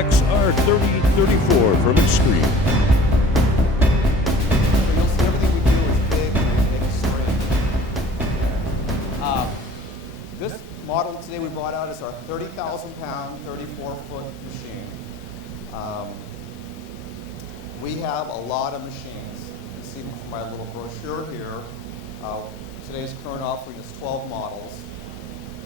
XR3034 from Xtreme. You'll see everything we do is big and extreme. This model today we brought out is our 30,000-pound, 34-foot machine. We have a lot of machines. You can see from my little brochure here. Today's current offering is 12 models.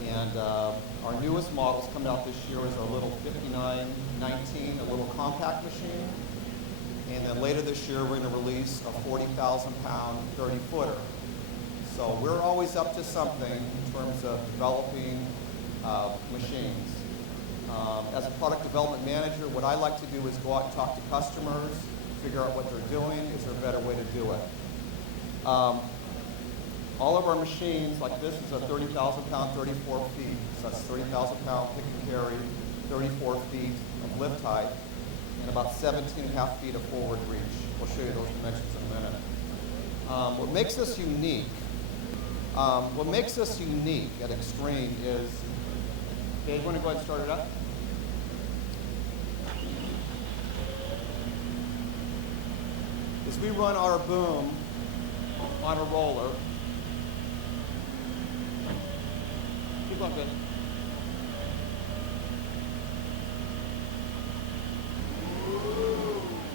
And our newest models coming out this year is our little 5919, a little compact machine. And then later this year, we're going to release a 40,000-pound 30-footer. So we're always up to something in terms of developing machines. As a product development manager, what I like to do is go out and talk to customers, figure out what they're doing. Is there a better way to do it? All of our machines, like this, is a 30,000-pound, 34 feet. So that's 30,000-pound pick and carry, 34 feet of lift height, and about 17.5 feet of forward reach. We'll show you those dimensions in a minute. What makes us unique at Xtreme is, okay, you want to go ahead and start it up? Is we run our boom on a roller. Keep on good.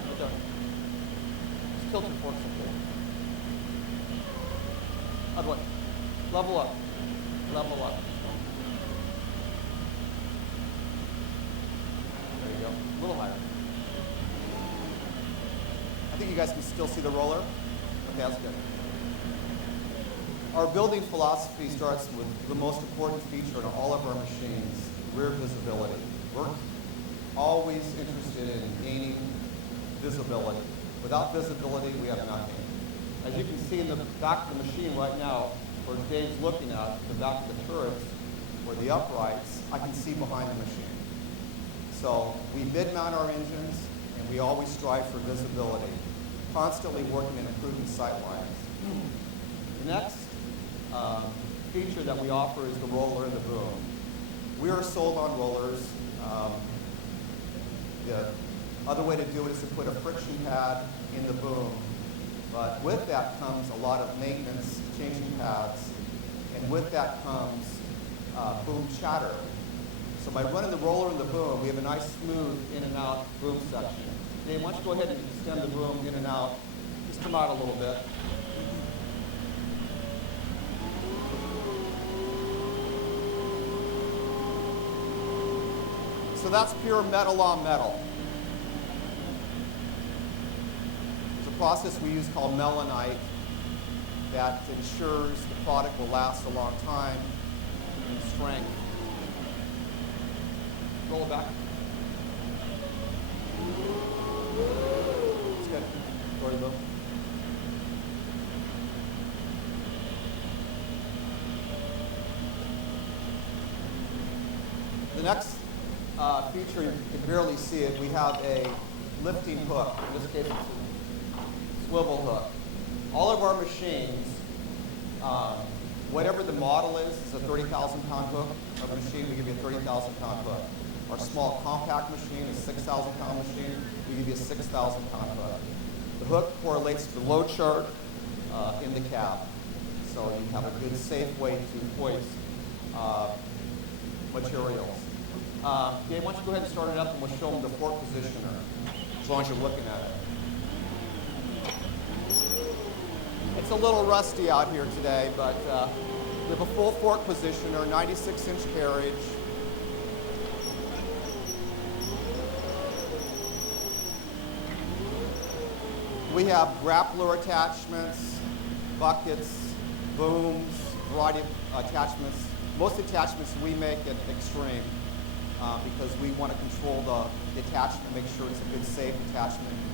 Right there. Just tilt your forks up there. Other way. Level up. Level up. There you go. A little higher. I think you guys can still see the roller. Okay, that's good. Our building philosophy starts with the most important feature in all of our machines, rear visibility. We're always interested in gaining visibility. Without visibility, we have nothing. As you can see in the back of the machine right now, where Dave's looking at, the back of the turrets, or the uprights, I can see behind the machine. So we mid-mount our engines, and we always strive for visibility, constantly working and improving sight lines. The next feature that we offer is the roller and the boom. We are sold on rollers. The other way to do it is to put a friction pad in the boom. But with that comes a lot of maintenance, changing pads, and with that comes boom chatter. So by running the roller and the boom, we have a nice smooth in and out boom section. Dave, why don't you go ahead and extend the boom in and out. Just come out a little bit. So that's pure metal on metal. There's a process we use called melanite that ensures the product will last a long time in strength. Roll it back. It's good. Go ahead, Bill. The next feature, you can barely see it, we have a lifting hook. In this case, it's a swivel hook. All of our machines, whatever the model is a 30,000-pound hook. Of a machine, we give you a 30,000-pound hook. Our small compact machine is a 6,000-pound machine. We give you a 6,000-pound hook. The hook correlates to the load chart in the cab. So you have a good, safe way to hoist materials. Dave, why don't you go ahead and start it up and we'll show them the fork positioner, as long as you're looking at it. It's a little rusty out here today, but we have a full fork positioner, 96-inch carriage. We have grappler attachments, buckets, booms, variety of attachments. Most attachments we make at Xtreme. Because we want to control the attachment, make sure it's a good, safe attachment, and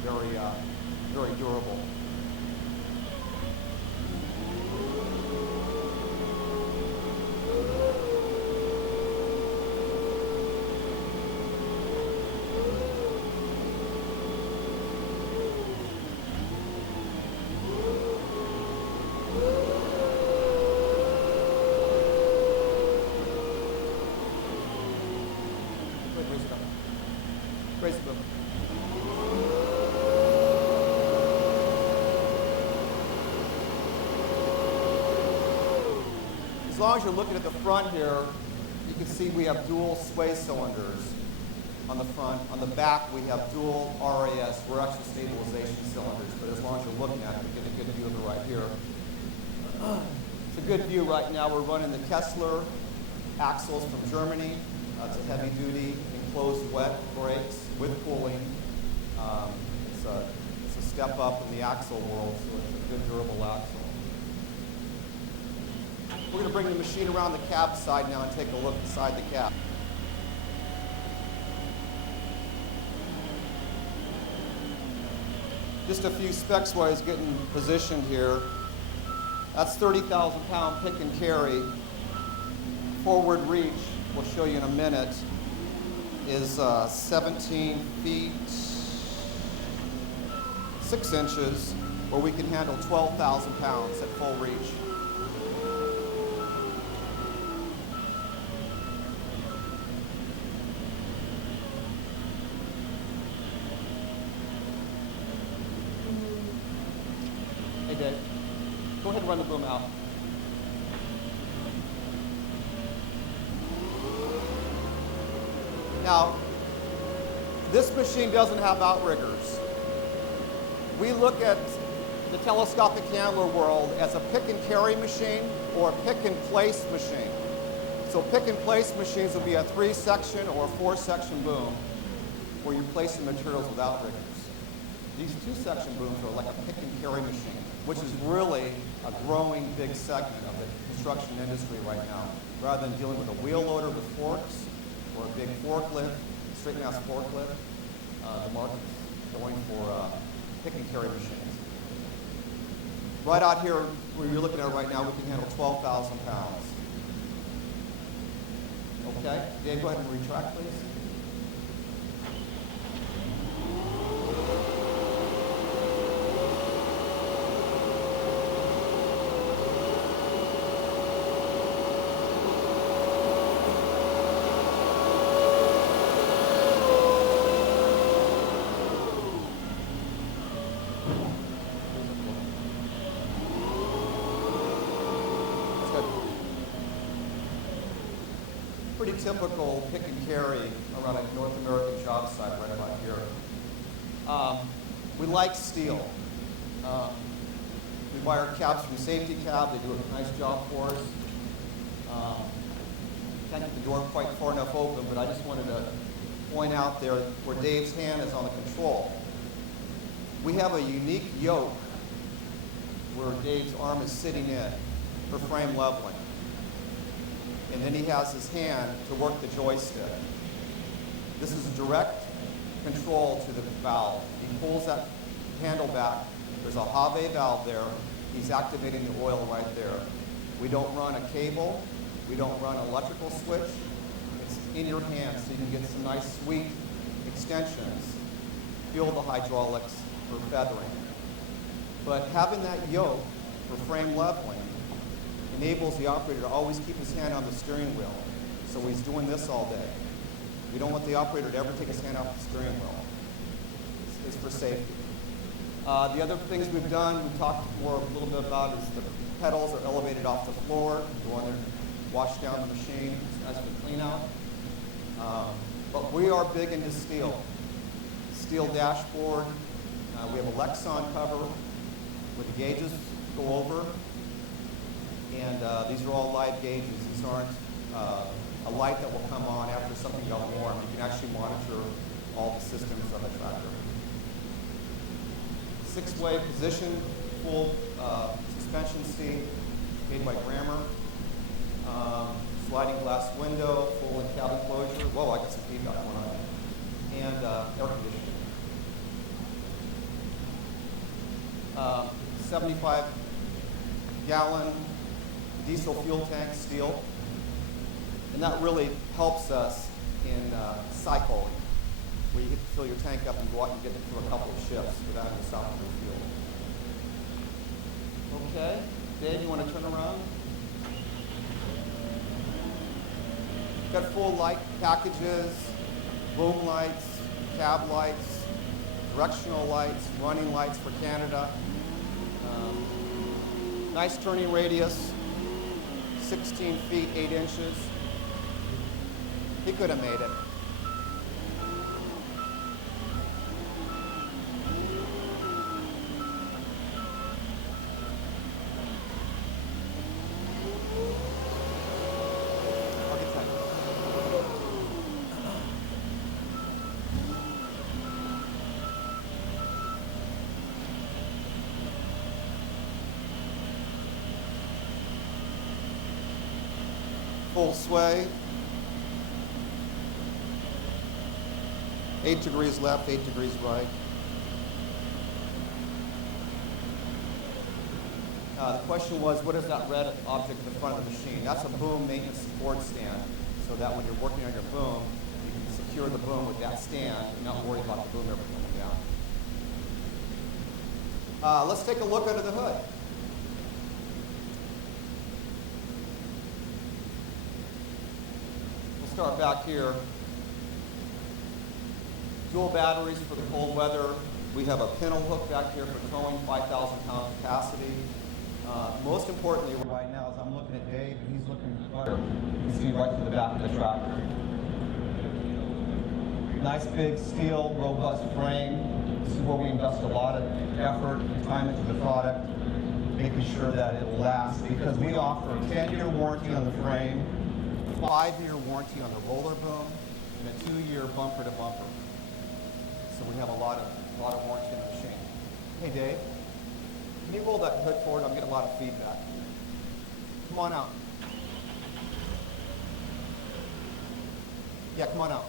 very durable. Crazy boom. As long as you're looking at the front here, you can see we have dual sway cylinders on the front. On the back, we have dual RAS, Retraction Stabilization cylinders. But as long as you're looking at it, you get a good view of it right here. It's a good view right now. We're running the Kessler axles from Germany. It's a heavy-duty enclosed wet brakes with cooling. It's a step up in the axle world, so it's a good durable axle. We're going to bring the machine around the cab side now and take a look inside the cab. Just a few specs while he's getting positioned here. That's 30,000 pound pick and carry. Forward reach, we'll show you in a minute, is 17 feet 6 inches, where we can handle 12,000 pounds at full reach. Hey Dave, go ahead and run the boom out. Now, this machine doesn't have outriggers. We look at the telescopic handler world as a pick and carry machine or a pick and place machine. So pick and place machines will be a 3-section or a 4-section boom where you're placing materials with outriggers. These 2-section booms are like a pick and carry machine, which is really a growing big segment of the construction industry right now. Rather than dealing with a wheel loader with forks or a big forklift, straight mass forklift, the market's going for pick and carry machines. Right out here, where you're looking at right now, we can handle 12,000 pounds. Okay, Dave, go ahead and retract, please. Pretty typical pick and carry around a North American job site right about here. We like steel. We buy our cabs from Safety Cab. They do a nice job for us. Can't get the door quite far enough open, but I just wanted to point out there where Dave's hand is on the control. We have a unique yoke where Dave's arm is sitting in for frame leveling. And then he has his hand to work the joystick. This is a direct control to the valve. He pulls that handle back. There's a Have valve there. He's activating the oil right there. We don't run a cable. We don't run an electrical switch. It's in your hand, so you can get some nice sweet extensions. Feel the hydraulics for feathering. But having that yoke for frame leveling enables the operator to always keep his hand on the steering wheel. So he's doing this all day. We don't want the operator to ever take his hand off the steering wheel. It's for safety. The other things we've done, we talked more a little bit about, is the pedals are elevated off the floor. Go on there, wash down the machine. It's nice for clean out. But we are big into steel. Steel dashboard. We have a Lexon cover where the gauges go over. And these are all live gauges. These aren't a light that will come on after something got warm. You can actually monitor all the systems of a tractor. 6-way position, full suspension seat, made by Grappler. Sliding glass window, full in cabin closure. Whoa, I got some feedback going on. And air conditioning. 75-gallon diesel fuel tank, steel, and that really helps us in cycling, where you get to fill your tank up and go out and get it through a couple of shifts without having to stop and refuel. Okay, Dave, you want to turn around? Got full light packages, boom lights, cab lights, directional lights, running lights for Canada. Nice turning radius, 16 feet, 8 inches. He could have made it. Full sway. 8 degrees left, 8 degrees right. The question was, what is that red object in the front of the machine? That's a boom maintenance support stand, so that when you're working on your boom, you can secure the boom with that stand and not worry about the boom ever coming down. Let's take a look under the hood. Start back here. Dual batteries for the cold weather. We have a pintle hook back here for towing, 5,000 pound capacity. Most importantly right now is I'm looking at Dave and he's looking butter. You can see right to the back of the tractor. Nice big steel, robust frame. This is where we invest a lot of effort and time into the product, making sure that it will last, because we offer a 10-year warranty on the frame, 5-year warranty on the roller boom, and a 2-year bumper to bumper. So we have a lot of warranty on the machine. Hey Dave, can you roll that hood forward? I'm getting a lot of feedback. Come on out. Yeah, come on out.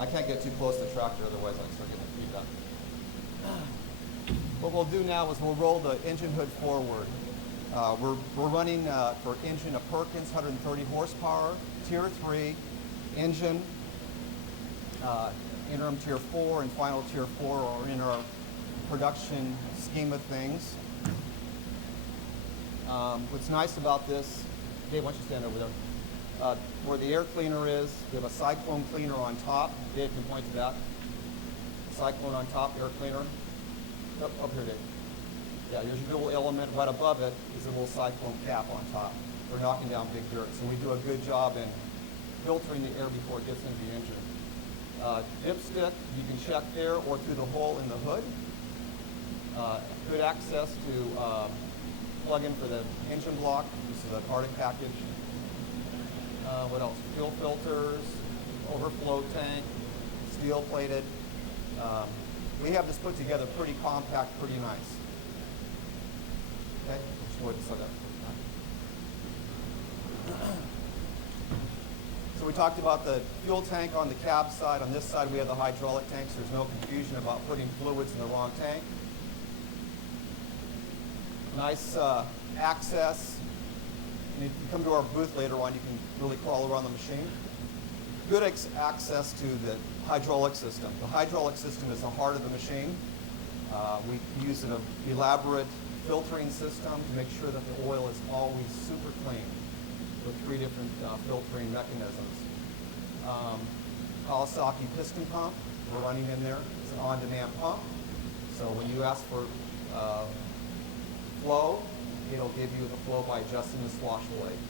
I can't get too close to the tractor, otherwise I start getting feedback. What we'll do now is we'll roll the engine hood forward. We're running for engine a Perkins 130 horsepower, tier 3 engine, interim tier 4 and final tier 4 are in our production scheme of things. What's nice about this, Dave, why don't you stand over there? Where the air cleaner is, we have a cyclone cleaner on top. Dave can point to that. Cyclone on top, air cleaner. Up here, Dave. Yeah, there's your dual element. Right above it is a little cyclone cap on top. We're knocking down big dirt. So we do a good job in filtering the air before it gets into the engine. Dipstick, you can check there or through the hole in the hood. Good access to plug in for the engine block. This is a Arctic package. What else? Fuel filters, overflow tank, steel plated. We have this put together pretty compact, pretty nice. Okay, just go ahead and slow down. So we talked about the fuel tank on the cab side. On this side we have the hydraulic tanks. There's no confusion about putting fluids in the wrong tank. Nice access. And if you come to our booth later on, you can really crawl around the machine. Good access to the hydraulic system. The hydraulic system is the heart of the machine. We use an elaborate filtering system to make sure that the oil is always super clean with 3 different filtering mechanisms. Kawasaki piston pump, we're running in there. It's an on-demand pump. So when you ask for flow, it'll give you the flow by adjusting the swash blade.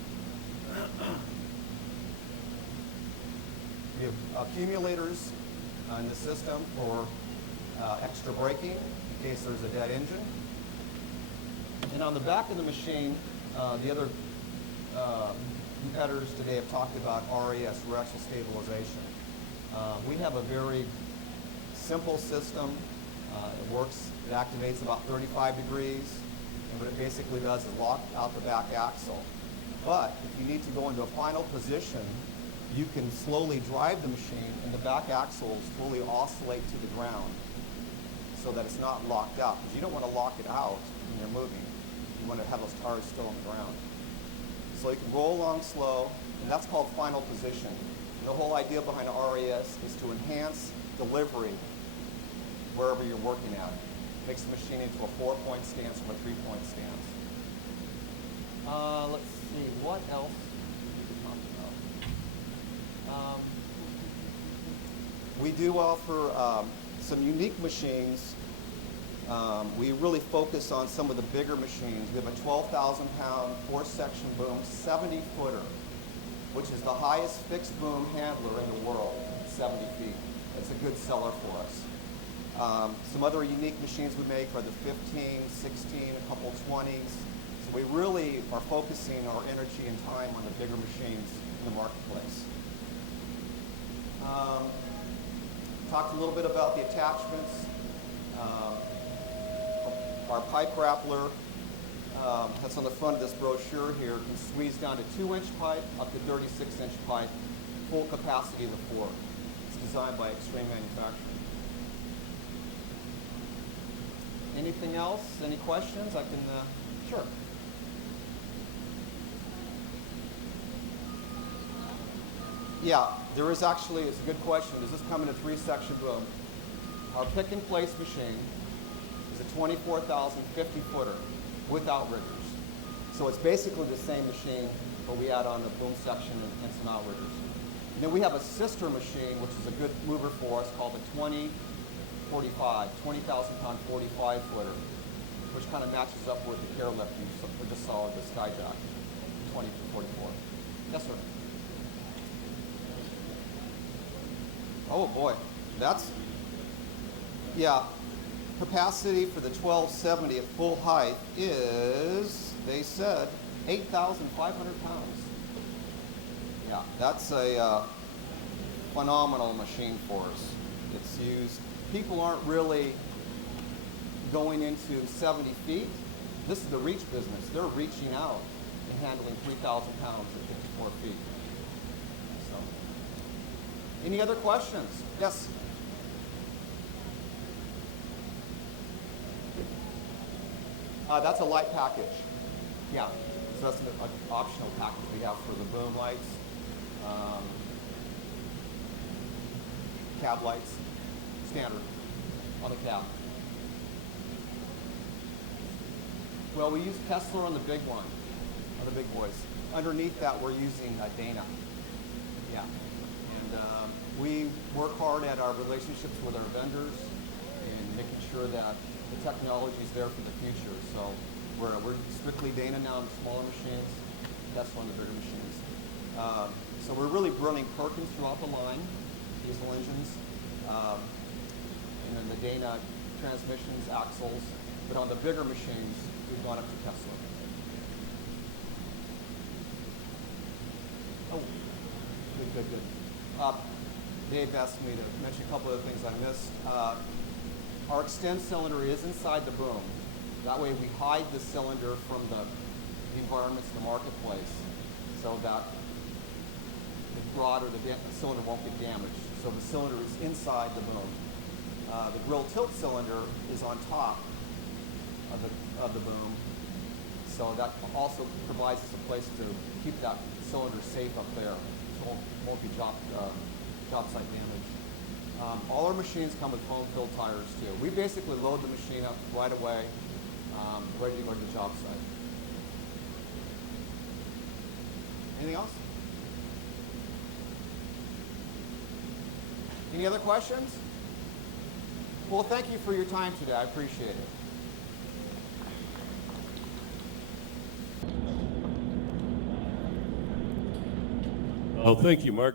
We have accumulators in the system for extra braking in case there's a dead engine. And on the back of the machine, the other competitors today have talked about RAS, Retraction Stabilization. We have a very simple system. It works, it activates about 35 degrees. And what it basically does is lock out the back axle. But if you need to go into a final position, you can slowly drive the machine and the back axles fully oscillate to the ground so that it's not locked out. Because you don't want to lock it out when you're moving. You want to have those tires still on the ground. So you can roll along slow, and that's called final position. And the whole idea behind RAS is to enhance delivery wherever you're working at. Makes the machine into a 4-point stance from a 3-point stance. Let's see, what else we could talk about? We do offer some unique machines. We really focus on some of the bigger machines. We have a 12,000-pound four-section boom, 70-footer, which is the highest fixed boom handler in the world, 70 feet. It's a good seller for us. Some other unique machines we make are the 15, 16, a couple 20s. So we really are focusing our energy and time on the bigger machines in the marketplace. Talked a little bit about the attachments. Our pipe grappler, that's on the front of this brochure here, can squeeze down to 2-inch pipe up to 36-inch pipe, full capacity of the fork. It's designed by Xtreme Manufacturing. Anything else? Any questions? I can, sure. Yeah, there is actually, it's a good question. Does this come in a 3-section boom? Our pick and place machine is a 24,000 50-footer with outriggers. So it's basically the same machine, but we add on the boom section and some outriggers. And then we have a sister machine, which is a good mover for us, called the 20,000-pound 45-footer, which kind of matches up with the chairlift we just saw with the Skyjack, 20-44. Yes, sir. Oh boy, that's, yeah, capacity for the 1270 at full height is, they said, 8,500 pounds. Yeah, that's a phenomenal machine for us. It's used, people aren't really going into 70 feet. This is the reach business. They're reaching out and handling 3,000 pounds at 54 feet. Any other questions? Yes? That's a light package. Yeah, so that's an optional package we have for the boom lights, cab lights, standard on the cab. Well, we use Kessler on the big one, on the big boys. Underneath that, we're using Dana. Yeah. We work hard at our relationships with our vendors and making sure that the technology is there for the future. So we're strictly Dana now on the smaller machines, Tesla on the bigger machines. So we're really running Perkins throughout the line, diesel engines, and then the Dana transmissions, axles. But on the bigger machines, we've gone up to Tesla. Oh, good. Dave asked me to mention a couple of things I missed. Our extend cylinder is inside the boom. That way we hide the cylinder from the environments in the marketplace so that the rod or the cylinder won't get damaged. So the cylinder is inside the boom. The grill tilt cylinder is on top of the boom. So that also provides us a place to keep that cylinder safe up there. So it won't be job site damage. All our machines come with foam-filled tires too. We basically load the machine up right away, ready to go to the job site. Anything else? Any other questions? Well, thank you for your time today. I appreciate it. Oh, thank you, Mark.